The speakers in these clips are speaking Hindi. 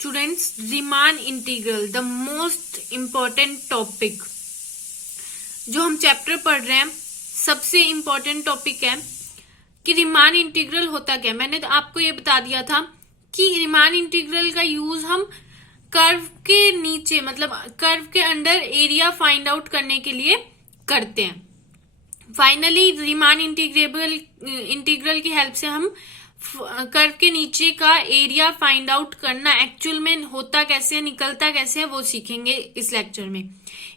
Students, Riemann integral the most important topic जो हम चैप्टर पढ़ रहे हैं, सबसे इम्पॉर्टेंट टॉपिक है कि रीमान इंटीग्रल होता क्या। मैंने तो आपको ये बता दिया था कि रीमान इंटीग्रल का यूज हम कर्व के नीचे मतलब कर्व के अंडर एरिया फाइंड आउट करने के लिए करते हैं। फाइनली रीमान इंटीग्रल की हेल्प से हम कर्व के नीचे का एरिया फाइंड आउट करना एक्चुअल में होता कैसे है, निकलता कैसे है, वो सीखेंगे इस लेक्चर में।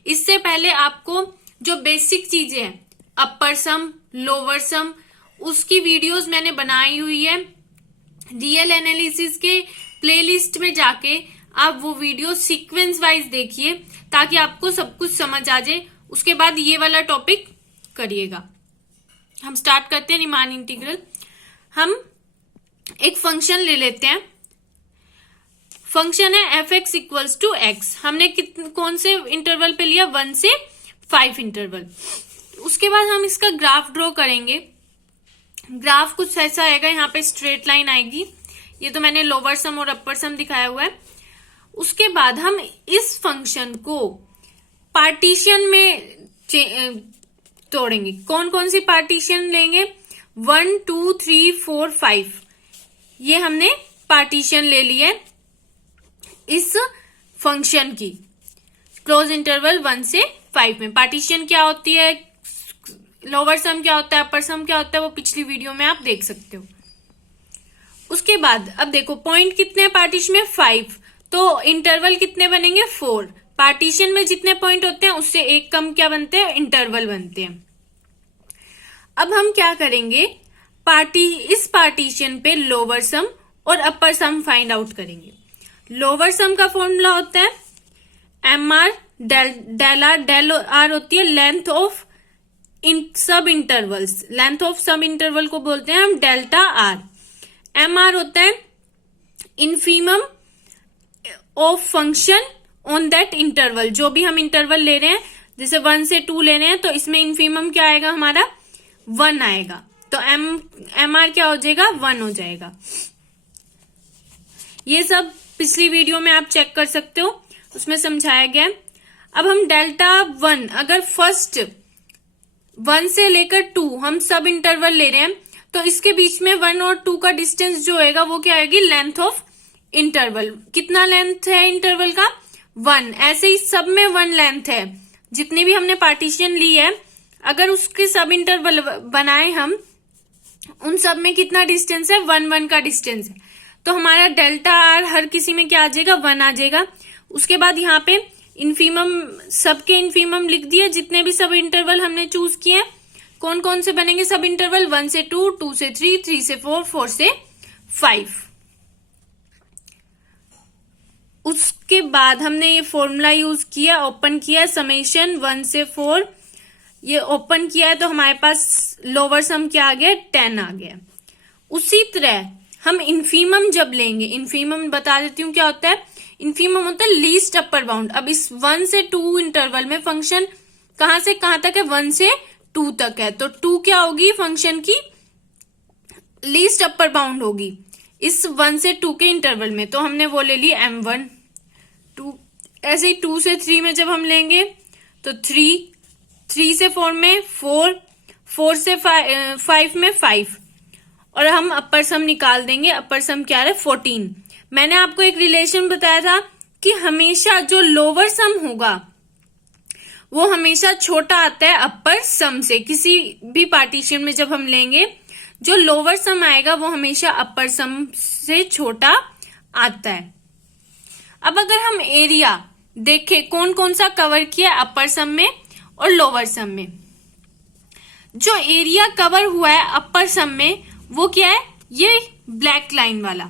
इससे पहले आपको जो बेसिक चीजें हैं, अपर सम, लोअर सम, उसकी वीडियोस मैंने बनाई हुई है। रियल एनालिसिस के प्लेलिस्ट में जाके आप वो वीडियो सीक्वेंस वाइज देखिए ताकि आपको सब कुछ समझ आ जाए। उसके बाद ये वाला टॉपिक करिएगा। हम स्टार्ट करते हैं रीमान इंटीग्रल। हम एक फंक्शन ले लेते हैं। फंक्शन है f(x = x)। हमने कौन से इंटरवल पे लिया? 1 से 5 इंटरवल। उसके बाद हम इसका ग्राफ ड्रॉ करेंगे। ग्राफ कुछ ऐसा आएगा, यहाँ पे स्ट्रेट लाइन आएगी। ये तो मैंने लोअर सम और अपर सम दिखाया हुआ है। उसके बाद हम इस फंक्शन को पार्टीशन में तोड़ेंगे। कौन कौन सी पार्टीशन लेंगे? 1 2 3 4 5 ये हमने पार्टीशन ले ली है इस फंक्शन की। क्लोज इंटरवल 1 से 5 में पार्टीशन क्या होती है, लोअर सम क्या होता है, अपर सम क्या होता है, वो पिछली वीडियो में आप देख सकते हो। उसके बाद अब देखो पॉइंट कितने हैं पार्टीशन में? 5। तो इंटरवल कितने बनेंगे? 4। पार्टीशन में जितने पॉइंट होते हैं उससे एक कम क्या बनते हैं? इंटरवल बनते हैं। अब हम क्या करेंगे, इस पार्टीशन पे लोअर सम और अपर सम फाइंड आउट करेंगे। लोअर सम का फॉर्मूला होता है MR del R. Del R होती है length of sub intervals. Length of sub interval को बोलते हैं हम डेल्टा आर। MR होता है infimum of function on that interval. जो भी हम इंटरवल ले रहे हैं, जैसे 1 से 2 ले रहे हैं, तो इसमें इन्फीमम क्या आएगा हमारा? 1 आएगा। तो MR क्या हो जाएगा? 1 हो जाएगा। ये सब पिछली वीडियो में आप चेक कर सकते हो, उसमें समझाया गया। अब हम डेल्टा 1, अगर फर्स्ट 1 से लेकर 2 हम सब इंटरवल ले रहे हैं, तो इसके बीच में 1 और 2 का डिस्टेंस जो होगा वो क्या आएगी? Length of interval. कितना लेंथ है इंटरवल का? 1। ऐसे ही सब में 1 लेंथ है। जितनी भी हमने पार्टीशन ली है, अगर उसके सब इंटरवल बनाए हम, उन सब में कितना डिस्टेंस है? 1 1 का डिस्टेंस है। तो हमारा डेल्टा आर हर किसी में क्या आ जाएगा? 1 आ जाएगा। उसके बाद यहाँ पे इन्फीमम, सबके इन्फीमम लिख दिए जितने भी सब इंटरवल हमने चूज किए हैं। कौन कौन से बनेंगे सब इंटरवल? 1 से 2, 2 से 3, 3 से 4, 4 से 5। उसके बाद हमने ये फॉर्मूला यूज किया, ओपन किया, समेशन 1 से 4 ये ओपन किया है, तो हमारे पास लोअर सम क्या आ गया? 10 आ गया। उसी तरह हम इन्फीमम जब लेंगे, इन्फीमम बता देती हूँ क्या होता है। इन्फीमम होता है लीस्ट अपर बाउंड। अब इस 1 से 2 इंटरवल में फंक्शन कहां से कहां तक है? 1 से 2 तक है। तो 2 क्या होगी? फंक्शन की लीस्ट अपर बाउंड होगी इस 1 से 2 के इंटरवल में। तो हमने वो ले ली M1 2। ऐसे ही 2 से 3 में जब हम लेंगे तो 3, 3 से 4 में 4, 4 से 5 में 5, और हम अपर सम निकाल देंगे। अपर सम क्या है? 14। मैंने आपको एक रिलेशन बताया था कि हमेशा जो लोअर सम होगा वो हमेशा छोटा आता है अपर सम से। किसी भी पार्टीशन में जब हम लेंगे, जो लोअर सम आएगा वो हमेशा अपर सम से छोटा आता है। अब अगर हम एरिया देखें कौन कौन सा कवर किया अपर सम में और लोअर सम में, जो एरिया कवर हुआ है अपर सम में वो क्या है? ये ब्लैक लाइन वाला।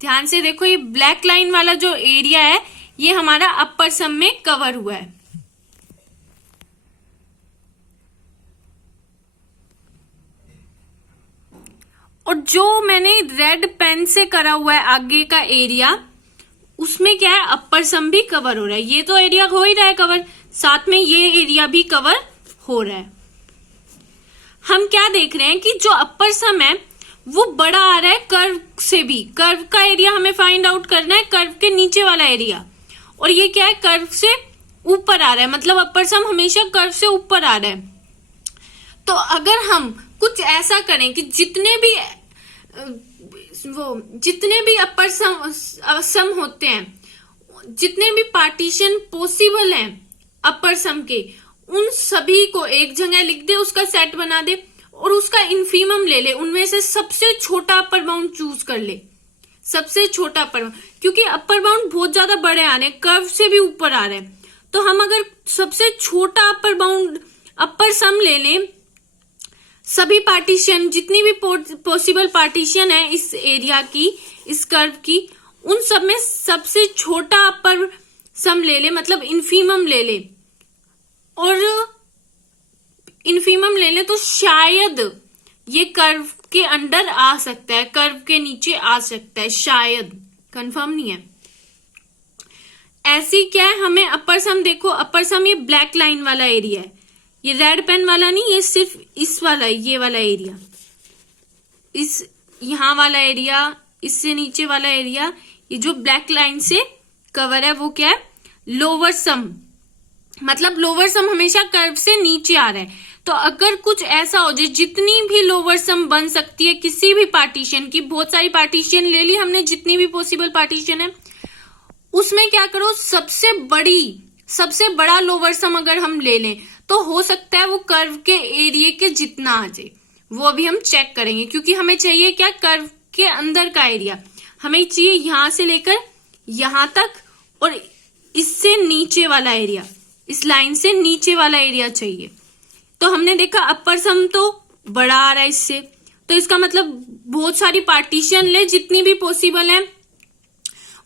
ध्यान से देखो, ये ब्लैक लाइन वाला जो एरिया है ये हमारा अपर सम में कवर हुआ है। और जो मैंने रेड पेन से करा हुआ है आगे का एरिया, उसमें क्या है? अपर सम भी कवर हो रहा है। ये तो एरिया हो ही रहा है कवर, साथ में ये एरिया भी कवर हो रहा है। हम क्या देख रहे हैं कि जो अपर सम है वो बड़ा आ रहा है कर्व से भी। कर्व का एरिया हमें फाइंड आउट करना है, कर्व के नीचे वाला एरिया, और ये क्या है, कर्व से ऊपर आ रहा है, मतलब अपर सम हमेशा कर्व से ऊपर आ रहा है। तो अगर हम कुछ ऐसा करें कि जितने भी अपर सम होते हैं, जितने भी पार्टीशन पॉसिबल हैं अपर सम के, उन सभी को एक जगह लिख दे, उसका सेट बना दे और उसका इन्फीमम ले ले, उनमें से सबसे छोटा अपर बाउंड चूज कर ले, सबसे छोटा अपर बाउंड, क्योंकि अपर बाउंड बहुत ज्यादा बड़े आ रहे हैं, कर्व से भी ऊपर आ रहे हैं। तो हम अगर सबसे छोटा अपर बाउंड अपर सम ले लें, सभी पार्टीशन, जितनी भी पॉसिबल पार्टीशन है इस एरिया की, इस कर्व की, उन सब में सबसे छोटा अपर सम ले ले, मतलब इन्फीमम ले ले, और इन्फीमम ले ले तो शायद ये कर्व के अंडर आ सकता है, कर्व के नीचे आ सकता है, शायद, कंफर्म नहीं है। ऐसी क्या है, हमें अपर सम देखो, अपर सम ये ब्लैक लाइन वाला एरिया है, ये रेड पेन वाला नहीं, ये सिर्फ इस वाला, ये वाला एरिया, इस यहां वाला एरिया, इससे नीचे वाला एरिया, ये जो ब्लैक लाइन से कवर है वो क्या है, लोअर सम, मतलब लोअर सम हमेशा कर्व से नीचे आ रहा है। तो अगर कुछ ऐसा हो जाए, जितनी भी लोअर सम बन सकती है किसी भी पार्टीशन की, बहुत सारी पार्टीशन ले ली हमने, जितनी भी पॉसिबल पार्टीशन है, उसमें क्या करो, सबसे बड़ा लोअर सम अगर हम ले लें तो हो सकता है वो कर्व के एरिया के जितना आ जाए, वो अभी हम चेक करेंगे, क्योंकि हमें चाहिए क्या, कर्व के अंदर का एरिया हमें चाहिए, यहां से लेकर यहां तक, और इससे नीचे वाला एरिया, इस लाइन से नीचे वाला एरिया चाहिए। तो हमने देखा अपर सम तो बड़ा आ रहा है इससे, तो इसका मतलब बहुत सारी पार्टीशन ले, जितनी भी पॉसिबल है,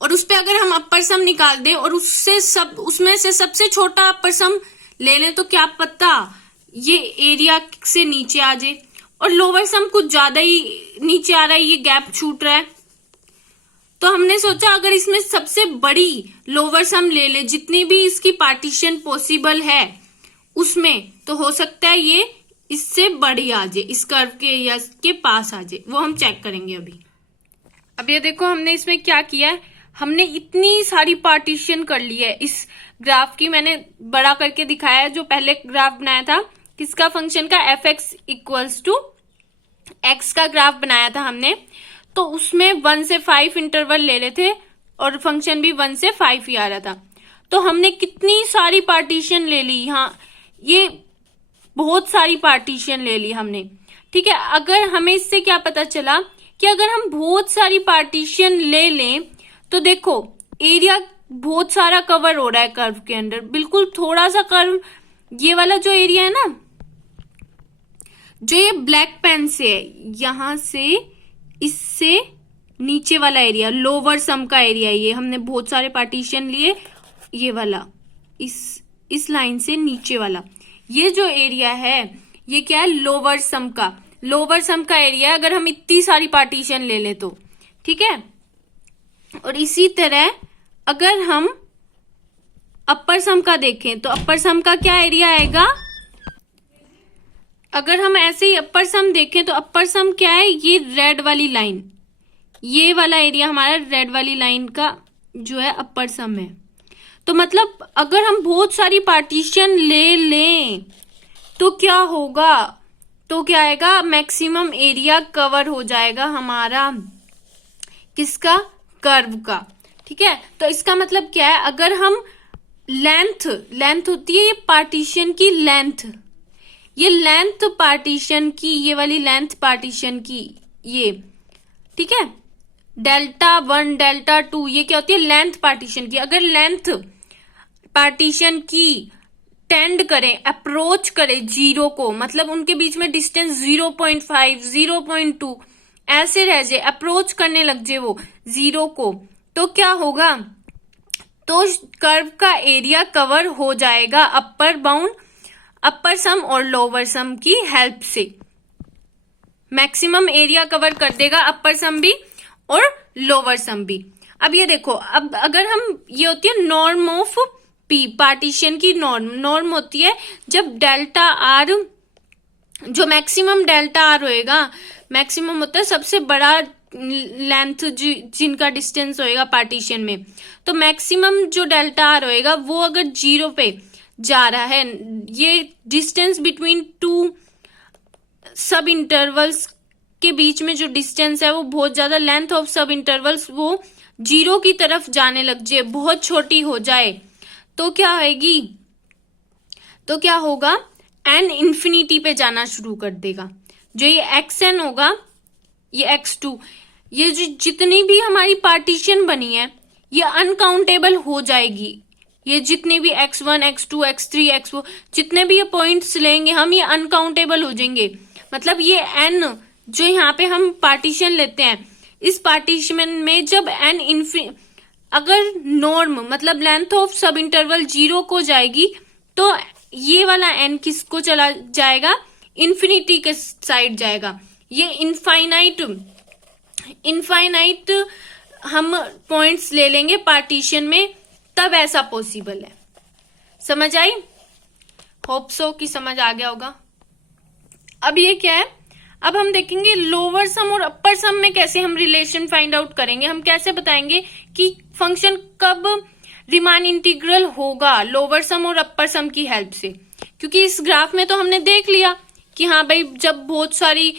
और उस पे अगर हम अपर सम निकाल दे और उसमें से सबसे छोटा अपर सम ले लें, तो क्या पता ये एरिया से नीचे आ जाए, और लोअर सम कुछ ज्यादा ही नीचे आ रहा है, ये गैप छूट रहा है। तो हमने सोचा अगर इसमें सबसे बड़ी लोअर सम ले ले, जितनी भी इसकी पार्टीशन पॉसिबल है उसमें, तो हो सकता है ये इससे बड़ी आ जाए, इस कर्व के एरिया के पास आ जाए, वो हम चेक करेंगे अभी। अब ये देखो हमने इसमें क्या किया है, हमने इतनी सारी पार्टीशन कर ली है इस ग्राफ की, मैंने बड़ा करके दिखाया है, जो पहले ग्राफ बनाया था किसका, फंक्शन का, fx इक्वल्स टू x का ग्राफ बनाया था हमने, तो उसमें 1 से 5 इंटरवल ले रहे थे और फंक्शन भी 1 से 5 ही आ रहा था। तो हमने कितनी सारी पार्टीशन ले ली, यहाँ ये बहुत सारी पार्टीशन ले ली हमने, ठीक है। अगर हमें इससे क्या पता चला कि अगर हम बहुत सारी पार्टीशन ले लें तो देखो एरिया बहुत सारा कवर हो रहा है कर्व के अंदर, बिल्कुल थोड़ा सा कर्व, ये वाला जो एरिया है ना, जो ये ब्लैक पेन से है, यहां से इससे नीचे वाला एरिया लोअर सम का एरिया, ये हमने बहुत सारे पार्टीशन लिए, ये वाला इस लाइन से नीचे वाला ये जो एरिया है, ये क्या है, लोअर सम का एरिया है, अगर हम इतनी सारी पार्टीशन ले ले तो, ठीक है। और इसी तरह अगर हम अपर सम का देखें तो अपर सम का क्या एरिया आएगा, अगर हम ऐसे ही अपर सम देखें तो अपर सम क्या है, ये रेड वाली लाइन, ये वाला एरिया हमारा रेड वाली लाइन का जो है अपर सम है। तो मतलब अगर हम बहुत सारी पार्टीशन ले लें तो क्या होगा, तो क्या आएगा, मैक्सिमम एरिया कवर हो जाएगा हमारा किसका, कर्व का, ठीक है। तो इसका मतलब क्या है, अगर हम लेंथ होती है ये पार्टीशन की लेंथ, ये लेंथ पार्टीशन की, ये वाली लेंथ पार्टीशन की, ये ठीक है, डेल्टा 1 डेल्टा 2, ये क्या होती है, लेंथ पार्टीशन की। अगर लेंथ पार्टीशन की टेंड करें, अप्रोच करे जीरो को, मतलब उनके बीच में डिस्टेंस 0.5 0.2 ऐसे रह जाए, अप्रोच करने लग जाए वो जीरो को, तो क्या होगा, तो कर्व का एरिया कवर हो जाएगा अपर बाउंड, अपर सम और लोअर सम की हेल्प से, मैक्सिमम एरिया कवर कर देगा अपर सम भी और लोअर सम भी। अब ये देखो, अब अगर हम, ये होती है नॉर्म ऑफ पी, पार्टीशन की नॉर्म होती है जब डेल्टा आर, जो मैक्सिमम डेल्टा आर होएगा, मैक्सिमम होता है सबसे बड़ा लेंथ जिनका डिस्टेंस होएगा पार्टीशन में। तो मैक्सिमम जो डेल्टा आर होएगा वो अगर 0 पे जा रहा है, ये डिस्टेंस बिटवीन टू सब इंटरवल्स के बीच में जो डिस्टेंस है वो बहुत ज्यादा, लेंथ ऑफ सब इंटरवल्स वो 0 की तरफ जाने लग जाए, बहुत छोटी हो जाए, तो क्या होगी, तो क्या होगा, n इंफिनिटी पे जाना शुरू कर देगा। जो ये xn होगा, ये x2, ये जो जितनी भी हमारी पार्टीशन बनी है ये अनकाउंटेबल हो जाएगी। ये जितने भी x1, x2, x3, x4 जितने भी ये पॉइंट्स लेंगे हम, ये अनकाउंटेबल हो जाएंगे। मतलब ये n जो यहाँ पे हम पार्टीशन लेते हैं, इस पार्टीशन में जब n अगर नॉर्म मतलब लेंथ ऑफ सब इंटरवल 0 को जाएगी, तो ये वाला n किसको चला जाएगा, इंफिनिटी के साइड जाएगा। ये इनफाइनाइट हम पॉइंट्स ले लेंगे पार्टीशन में, तब ऐसा पॉसिबल है। समझ आई? होप सो कि समझ आ गया होगा। अब ये क्या है, अब हम देखेंगे लोअर सम और अपर सम में कैसे हम रिलेशन फाइंड आउट करेंगे। हम कैसे बताएंगे कि फंक्शन कब रीमान इंटीग्रल होगा लोअर सम और अपर सम की हेल्प से। क्योंकि इस ग्राफ में तो हमने देख लिया कि हाँ भाई, जब बहुत सारी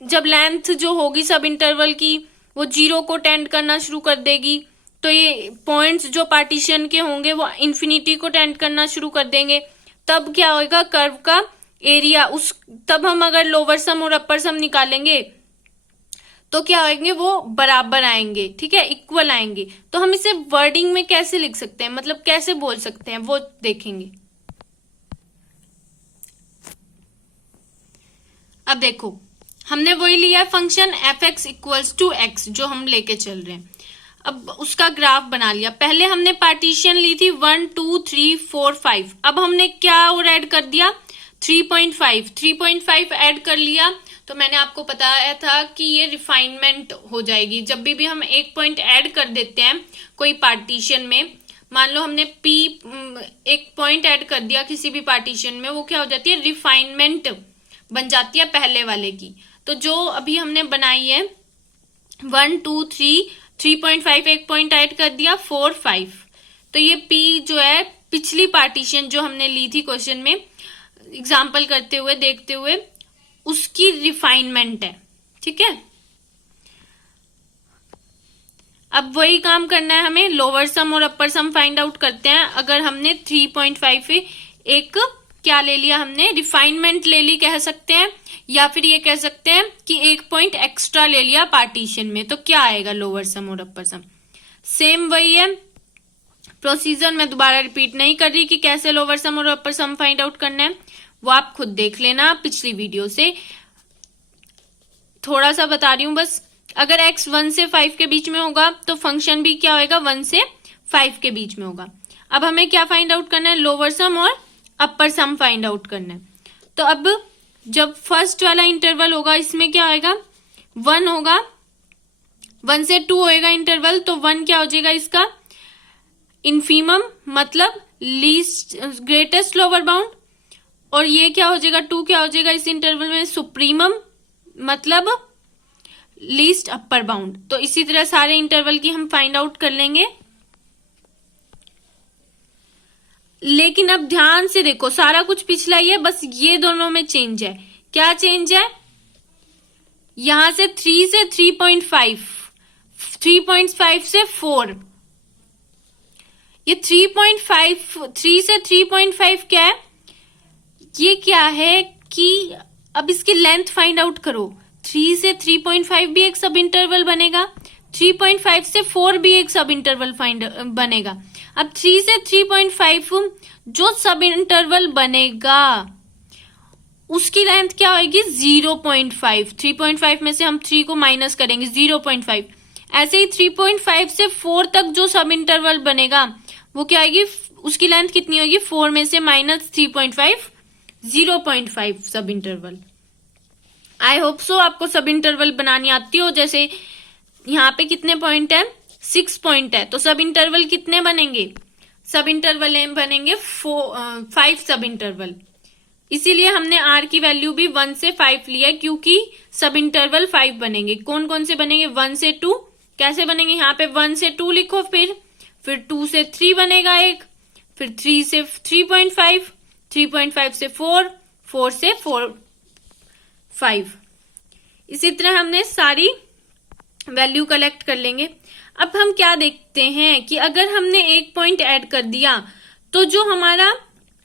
जब लेंथ जो होगी सब इंटरवल की वो 0 को टेंड करना शुरू कर देगी, तो ये पॉइंट्स जो पार्टीशन के होंगे वो इंफिनिटी को टेंड करना शुरू कर देंगे। तब क्या होगा, कर्व का एरिया तब हम अगर लोअर सम और अपर सम निकालेंगे तो क्या होंगे, वो बराबर आएंगे, ठीक है, इक्वल आएंगे। तो हम इसे वर्डिंग में कैसे लिख सकते हैं, मतलब कैसे बोल सकते हैं, वो देखेंगे। अब देखो, हमने वही लिया है फंक्शन f(x) = x जो हम लेके चल रहे हैं। अब उसका ग्राफ बना लिया। पहले हमने पार्टीशन ली थी 1, 2, 3, 4, 5। अब हमने क्या और ऐड कर दिया, 3.5 ऐड कर लिया। तो मैंने आपको बताया था कि ये रिफाइनमेंट हो जाएगी। जब भी हम एक पॉइंट ऐड कर देते हैं कोई पार्टीशन में, मान लो हमने एक पॉइंट ऐड कर दिया किसी भी पार्टीशन में, वो क्या हो जाती है, रिफाइनमेंट बन जाती है पहले वाले की। तो जो अभी हमने बनाई है 1, 2, 3, 3.5 एक पॉइंट ऐड कर दिया, 4, 5। तो ये P जो है पिछली पार्टीशन जो हमने ली थी क्वेश्चन में, एग्जाम्पल करते हुए देखते हुए, उसकी रिफाइनमेंट है, ठीक है। अब वही काम करना है हमें, लोअर सम और अपर सम फाइंड आउट करते हैं। अगर हमने 3.5 एक क्या ले लिया, हमने रिफाइनमेंट ले ली कह सकते हैं, या फिर ये कह सकते हैं कि एक पॉइंट एक्स्ट्रा ले लिया पार्टीशन में, तो क्या आएगा लोअर सम और अपर सम। सेम वही है प्रोसीजर, मैं दोबारा रिपीट नहीं कर रही कि कैसे लोअर सम और अपर सम फाइंड आउट करना है, वो आप खुद देख लेना पिछली वीडियो से। थोड़ा सा बता रही हूं बस। अगर x 1 से 5 के बीच में होगा तो फंक्शन भी क्या होगा, 1 से 5 के बीच में होगा। अब हमें क्या फाइंड आउट करना है, लोअर सम और अपर सम फाइंड आउट करना है। तो अब जब फर्स्ट वाला इंटरवल होगा, इसमें क्या होगा, 1 होगा, 1 से 2 होएगा इंटरवल, तो 1 क्या हो जाएगा इसका इन्फीमम, मतलब लीस्ट ग्रेटेस्ट लोअर बाउंड, और ये क्या हो जाएगा 2 क्या हो जाएगा इस इंटरवल में सुप्रीमम, मतलब लीस्ट अपर बाउंड। तो इसी तरह सारे इंटरवल की हम फाइंड आउट कर लेंगे। लेकिन अब ध्यान से देखो, सारा कुछ पिछला ही है, बस ये दोनों में चेंज है। क्या चेंज है, यहां से 3 से 3.5, 3.5 से 4, ये 3 से 3.5 क्या है, ये क्या है कि अब इसकी लेंथ फाइंड आउट करो। 3 से 3.5 भी एक सब इंटरवल बनेगा, 3.5 से 4 भी एक सब इंटरवल बनेगा। अब 3 से 3.5 जो सब इंटरवल बनेगा उसकी लेंथ क्या होगी, 0.5। 3.5 में से हम 3 को माइनस करेंगे, 0.5। ऐसे ही 3.5 से 4 तक जो सब इंटरवल बनेगा वो क्या आएगी, उसकी लेंथ कितनी होगी, 4 में से माइनस 3.5, 0.5 सब इंटरवल। आई होप सो आपको सब इंटरवल बनानी आती हो। जैसे यहाँ पे कितने पॉइंट है, 6 पॉइंट है, तो सब इंटरवल कितने बनेंगे, सब इंटरवल बनेंगे 5 सब इंटरवल। इसीलिए हमने r की वैल्यू भी 1 से 5 लिया है, क्योंकि सब इंटरवल 5 बनेंगे। कौन कौन से बनेंगे? 1 से 2। कैसे बनेंगे? यहाँ पे 1 से 2 लिखो, फिर 2 से 3 बनेगा एक, फिर 3 से 3.5, 3.5 से 4, 4 से 5। इसी तरह हमने सारी वैल्यू कलेक्ट कर लेंगे। अब हम क्या देखते हैं कि अगर हमने एक पॉइंट ऐड कर दिया तो जो हमारा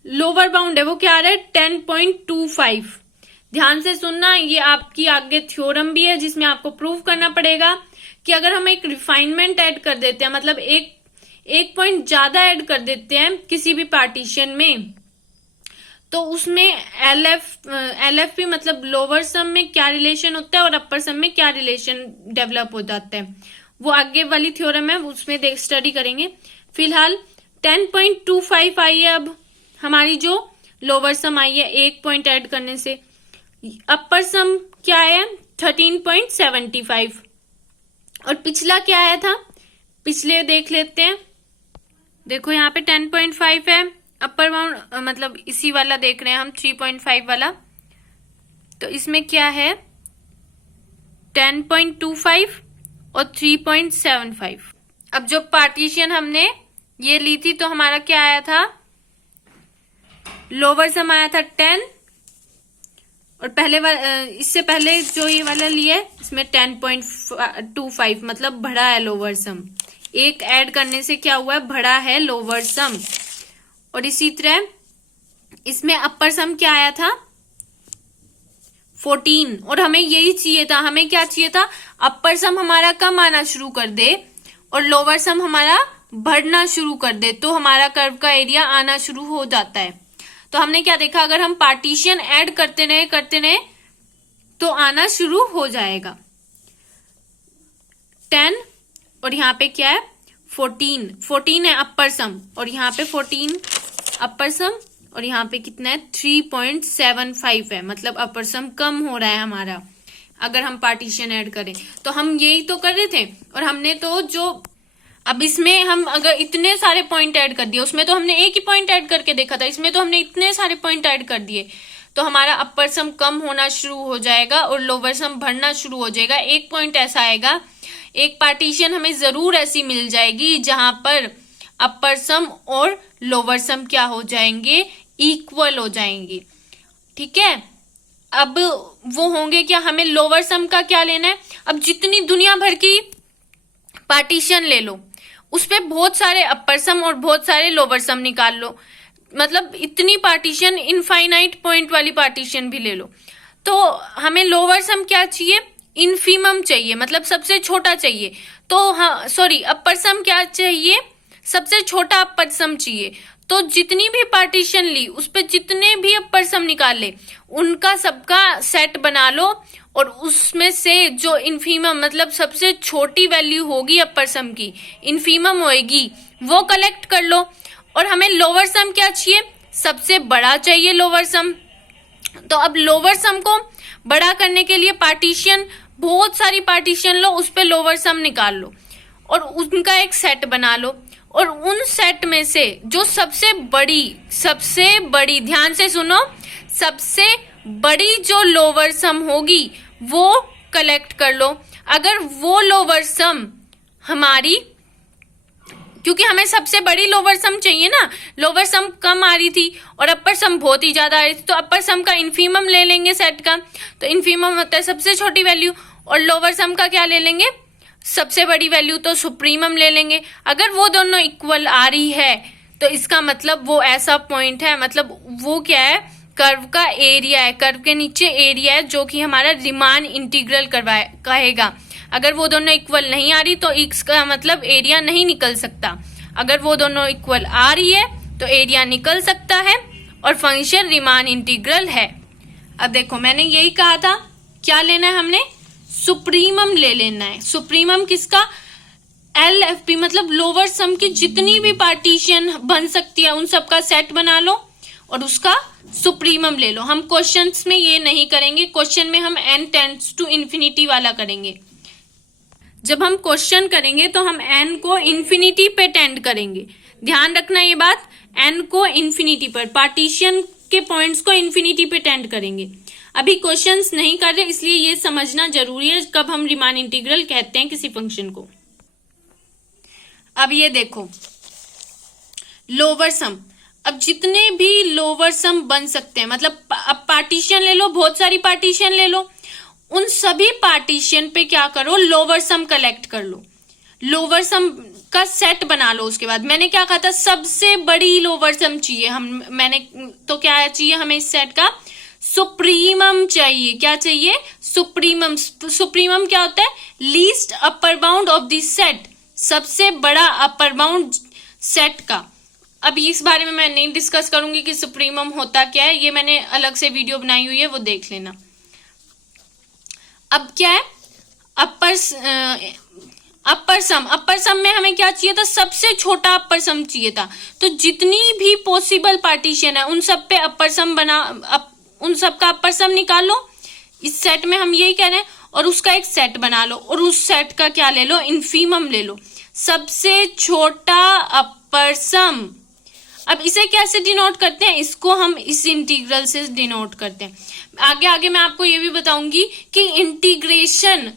लोअर बाउंड है वो क्या आ रहा है? 10.25। ध्यान से सुनना, ये आपकी आगे थ्योरम भी है जिसमें आपको प्रूव करना पड़ेगा कि अगर हम एक रिफाइनमेंट ऐड कर देते हैं, मतलब एक पॉइंट ज्यादा ऐड कर देते हैं किसी भी पार्टीशन में, तो उसमें एल एफ भी मतलब लोअर सम में क्या रिलेशन होता है और अपर सम में क्या रिलेशन डेवलप हो जाता है, वो आगे वाली थ्योरम है, उसमें स्टडी करेंगे। फिलहाल 10.25 आई है अब हमारी जो लोअर सम आई है एक पॉइंट ऐड करने से। अपर सम क्या है? 13.75। और पिछला क्या आया था? पिछले देख लेते हैं। देखो यहाँ पे 10.5 है अपर बाउंड, मतलब इसी वाला देख रहे हैं हम 3.5 वाला। तो इसमें क्या है? 10.25 और 3.75। अब जो पार्टीशन हमने ये ली थी तो हमारा क्या आया था? लोअर सम आया था 10, और पहले इससे पहले जो ये वाला लिया है इसमें 10.25, मतलब बढ़ा है लोअर सम। एक ऐड करने से क्या हुआ है? बढ़ा है लोअर सम। और इसी तरह इसमें अपर सम क्या आया था? 14। और हमें यही चाहिए था। हमें क्या चाहिए था? अपर सम हमारा कम आना शुरू कर दे और लोअर सम हमारा बढ़ना शुरू कर दे, तो हमारा कर्व का एरिया आना शुरू हो जाता है। तो हमने क्या देखा? अगर हम पार्टीशन ऐड करते रहे तो आना शुरू हो जाएगा। 10 और यहाँ पे क्या है? 14 है अपर सम, और यहाँ पे 14 अपर सम, और यहाँ पे कितना है? 3.75 है, मतलब अपर सम कम हो रहा है हमारा अगर हम पार्टीशन ऐड करें। तो हम यही तो कर रहे थे, और हमने तो जो अब इसमें हम अगर इतने सारे पॉइंट ऐड कर दिए, उसमें तो हमने एक ही पॉइंट ऐड करके देखा था, इसमें तो हमने इतने सारे पॉइंट ऐड कर दिए, तो हमारा अपर सम कम होना शुरू हो जाएगा और लोअर सम बढ़ना शुरू हो जाएगा। एक पॉइंट ऐसा आएगा, एक पार्टीशन हमें जरूर ऐसी मिल जाएगी जहां पर अपर सम और लोअर सम क्या हो जाएंगे? इक्वल हो जाएंगे। ठीक है, अब वो होंगे क्या? हमें लोअर सम का क्या लेना है? अब जितनी दुनिया भर की पार्टीशन ले लो, उस पे बहुत सारे अपर सम और बहुत सारे लोअर सम निकाल लो, मतलब इतनी पार्टीशन, इनफाइनाइट पॉइंट वाली पार्टीशन भी ले लो, तो हमें लोअर सम क्या चाहिए? इनफीमम चाहिए, मतलब सबसे छोटा चाहिए। तो हाँ सॉरी, अपर सम क्या चाहिए? सबसे छोटा अपर सम चाहिए। तो जितनी भी पार्टीशन ली उस पे जितने भी अपर सम निकाल ले उनका सबका सेट बना लो, और उसमें से जो इनफीमम मतलब सबसे छोटी वैल्यू होगी अपर सम की, इनफीमम होएगी, वो कलेक्ट कर लो। और हमें लोअर सम क्या चाहिए? सबसे बड़ा चाहिए लोअर सम। तो अब लोअर सम को बड़ा करने के लिए पार्टीशन, बहुत सारी पार्टीशन लो, उस पे लोअर सम निकाल लो और उनका एक सेट बना लो, और उन सेट में से जो सबसे बड़ी ध्यान से सुनो, सबसे बड़ी जो लोअर सम होगी वो कलेक्ट कर लो। अगर वो लोअर सम हमारी, क्योंकि हमें सबसे बड़ी लोअर सम चाहिए ना, लोअर सम कम आ रही थी और अपर सम बहुत ही ज्यादा आ रही थी, तो अपर सम का इनफीमम ले लेंगे सेट का, तो इनफीमम होता है सबसे छोटी वैल्यू, और लोअर सम का क्या ले लेंगे? सबसे बड़ी वैल्यू, तो सुप्रीमम ले लेंगे। अगर वो दोनों इक्वल आ रही है तो इसका मतलब वो ऐसा पॉइंट है, मतलब वो क्या है? कर्व का एरिया है, कर्व के नीचे एरिया है, जो कि हमारा रीमान इंटीग्रल कहेगा। अगर वो दोनों इक्वल नहीं आ रही तो इसका मतलब एरिया नहीं निकल सकता। अगर वो दोनों इक्वल आ रही है तो एरिया निकल सकता है और फंक्शन रीमान इंटीग्रल है। अब देखो मैंने यही कहा था, क्या लेना है हमने? सुप्रीमम ले लेना है। सुप्रीमम किसका? LFP, मतलब लोअर सम की जितनी भी पार्टीशन बन सकती है उन सबका सेट बना लो और उसका सुप्रीमम ले लो। हम क्वेश्चंस में ये नहीं करेंगे, क्वेश्चन में हम n टेंड्स टू इन्फिनिटी वाला करेंगे। जब हम क्वेश्चन करेंगे तो हम n को इन्फिनिटी पे टेंड करेंगे। ध्यान रखना ये बात, n को इन्फिनिटी पर। पार्टीशन उसके पॉइंट्स को इन्फिनिटी पे टेंड करेंगे। अभी क्वेश्चंस नहीं कर रहे, इसलिए ये समझना जरूरी है कब हम रीमान इंटीग्रल कहते हैं किसी फंक्शन को। अब ये देखो लोअर सम, अब जितने भी लोअर सम बन सकते हैं, मतलब अब पार्टीशन ले लो, बहुत सारी पार्टीशन ले लो, उन सभी पार्टीशन पे क्या करो, लोअर सम कलेक्ट कर लो, लोअर सम का सेट बना लो। उसके बाद मैंने क्या कहा था, सबसे बड़ी लोअर सम चाहिए मैंने तो क्या चाहिए हमें इस सेट का, सुप्रीमम चाहिए। क्या चाहिए, सुप्रीमम। सुप्रीमम क्या होता है, least upper bound of this set, सबसे बड़ा अपर बाउंड सेट का। अब इस बारे में मैं नहीं डिस्कस करूंगी कि सुप्रीमम होता क्या है, ये मैंने अलग से वीडियो बनाई हुई है, वो देख लेना। अब क्या है, अपर सम में हमें क्या चाहिए था, सबसे छोटा अपर सम चाहिए था। तो जितनी भी पॉसिबल पार्टीशन है उन सब पे अपर सम उन सब का अपर सम निकालो। इस सेट में हम यही कह रहे हैं, और उसका एक सेट बना लो, और उस सेट का क्या ले लो, इन्फीमम ले लो, सबसे छोटा अपर सम। अब इसे कैसे डिनोट करते हैं, इसको हम इस इंटीग्रल से डिनोट करते हैं। आगे आगे मैं आपको ये भी बताऊंगी कि इंटीग्रेशन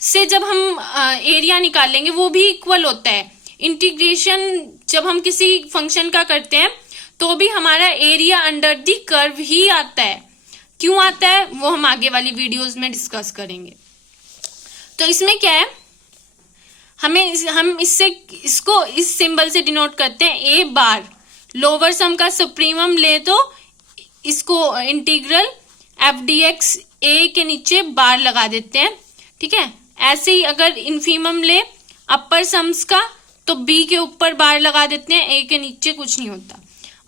से जब हम एरिया निकालेंगे वो भी इक्वल होता है। इंटीग्रेशन जब हम किसी फंक्शन का करते हैं तो भी हमारा एरिया अंडर दी कर्व ही आता है। क्यों आता है वो हम आगे वाली वीडियोस में डिस्कस करेंगे। तो इसमें क्या है, हम इसको इस सिंबल से डिनोट करते हैं, ए बार। लोअर सम का सुप्रीमम ले तो इसको इंटीग्रल एफ डी एक्स ए के नीचे बार लगा देते हैं, ठीक है। ऐसे ही अगर इन्फीमम ले अपर सम्स का तो बी के ऊपर बार लगा देते हैं, ए के नीचे कुछ नहीं होता।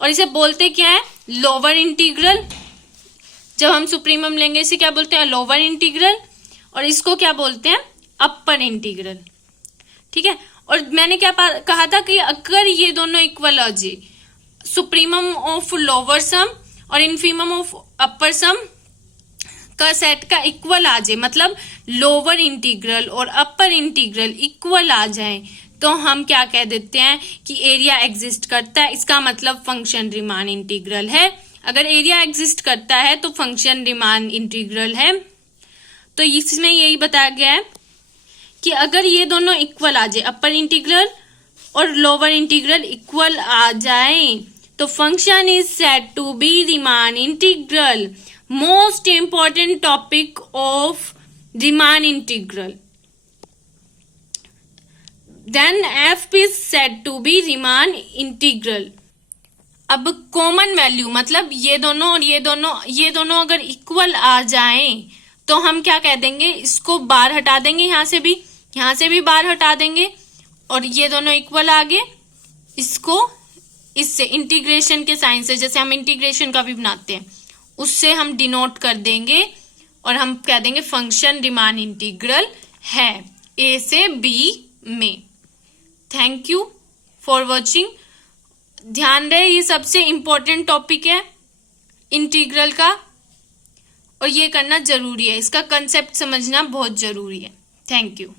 और इसे बोलते क्या है, लोअर इंटीग्रल। जब हम सुप्रीमम लेंगे इसे क्या बोलते हैं, लोअर इंटीग्रल, और इसको क्या बोलते हैं, अपर इंटीग्रल, ठीक है। और मैंने क्या कहा था कि अगर ये दोनों इक्वल आ जाए, सुप्रीमम ऑफ लोअर सम और इन्फीमम ऑफ अपर सम का सेट का इक्वल आ जाए, मतलब लोअर इंटीग्रल और अपर इंटीग्रल इक्वल आ जाए, तो हम क्या कह देते हैं कि एरिया एग्जिस्ट करता है। इसका मतलब फंक्शन रीमान इंटीग्रल है। अगर एरिया एग्जिस्ट करता है तो फंक्शन रीमान इंटीग्रल है। तो इसमें यही बताया गया है कि अगर ये दोनों इक्वल आ जाए, अपर इंटीग्रल और लोअर इंटीग्रल इक्वल आ जाए, तो function is said to be Riemann integral. Most important topic of Riemann integral. Then f is said to be Riemann integral. अब कॉमन वैल्यू मतलब ये दोनों अगर इक्वल आ जाएं तो हम क्या कह देंगे, इसको बार हटा देंगे, यहाँ से भी बार हटा देंगे, और ये दोनों इक्वल आ गए, इसको इससे इंटीग्रेशन के साइन से, जैसे हम इंटीग्रेशन का भी बनाते हैं, उससे हम डिनोट कर देंगे और हम कह देंगे फंक्शन रीमान इंटीग्रल है ए से बी में। Thank you for watching. ध्यान रहे ये सबसे इंपॉर्टेंट टॉपिक है इंटीग्रल का, और ये करना जरूरी है, इसका कंसेप्ट समझना बहुत जरूरी है। Thank you.